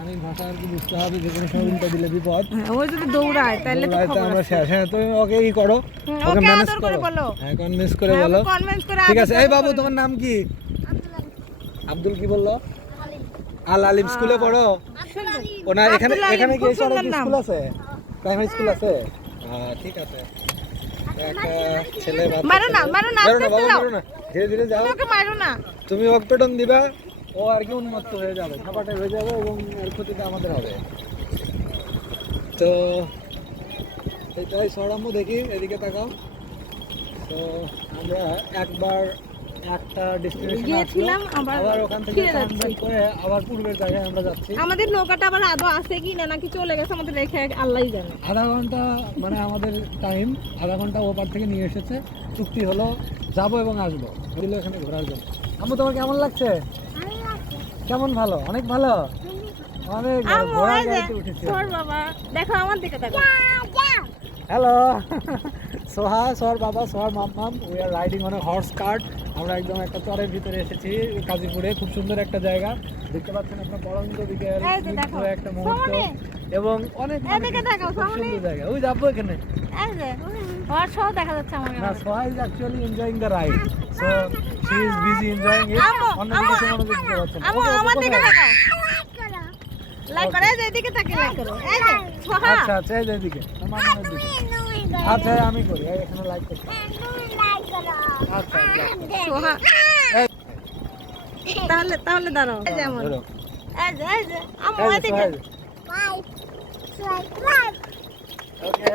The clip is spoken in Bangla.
প্রাণীর ভাষা আর কি বুঝতে হবে, যে কোনো সময় উল্টে দিলে বিপদ। ও যদি দৌড়ায় তাহলে তো খবর আমরা আছে। শেষ। হ্যাঁ তুমি ওকে ই করো, ওকে ম্যানেজ করে বলো। হ্যাঁ কনভিন্স করে বলো, কনভিন্স করে। ঠিক আছে। এই বাবু তোমার নাম কি? আব্দুল কি বললো? আল আলিম স্কুলে পড়ো? ওনা এখানে এখানে কি স্কুল আছে, প্রাইমারি স্কুল আছে? ঠিক আছে। একটা ছেলে বাচ্চা, মারো না আস্তে আস্তে যাও, ধীরে ধীরে যাও। ওকে মারো না। তুমি অকপেটন দিবা, ও আর কি উন্মত্ত হয়ে যাবে, খাপাটে হয়ে যাবে এবং এর ক্ষতিটা আমাদের হবে। তো এটাই সরাম্মু, দেখি এদিকে তাকাও। তো আমরা একবার একটা ডেস্টিনেশন গিয়েছিলাম, আবার ওখান থেকে ফিরে যাচ্ছি। টার্ন করে আবার পূর্বের জায়গায় আমরা যাচ্ছি। আমাদের নৌকাটা আবার আদৌ আছে কি না নাকি চলে গেছে আমাদের রেখে আল্লাহই জানে। আধা ঘন্টা মানে আমাদের টাইম, আধা ঘন্টা ওপার থেকে নিয়ে এসেছে। চুক্তি হলো যাবো এবং আসবো, দিল এখানে ঘোরার জন্য। আম্মু তোমার কেমন লাগছে? কেমন? ভালো, অনেক ভালো, অনেক ভালো। ঘোড়ার গাড়িতে উঠেছি। সর বাবা, দেখো আমার দিকে তাকাও। হ্যালো সোহা, সর বাবা, সর মাম্মাম, we are riding on a horse cart. আমরা একদম একটা চরের ভিতরে এসেছি কাজীপুরে। খুব সুন্দর একটা জায়গা, দেখতে পাচ্ছেন আপনার বরঙ্গ দিকের একটা মুহূর্ত এবং অনেক সুন্দর জায়গা। ওই যাবো এখানে, এই যে ওর সহ দেখা যাচ্ছে আমার। না Soha is actually enjoying the ride, so she is busy enjoying it. অন্যদিকে সে মনোযোগ দিতে পারছে না। আমার দিকে তাকাও, লাইক করে, এই যে এদিকে তাকিয়ে লাইক করো। এই যে সোহা, আচ্ছা আচ্ছা, এই যে এদিকে মামার দিকে। আচ্ছা আমি করি, এখানে লাইক করতে। আচ্ছা সোহা, তাহলে দাঁড়াও। এই যে আমার, ধরো। এই যে আম্মু এদিকে। ওকে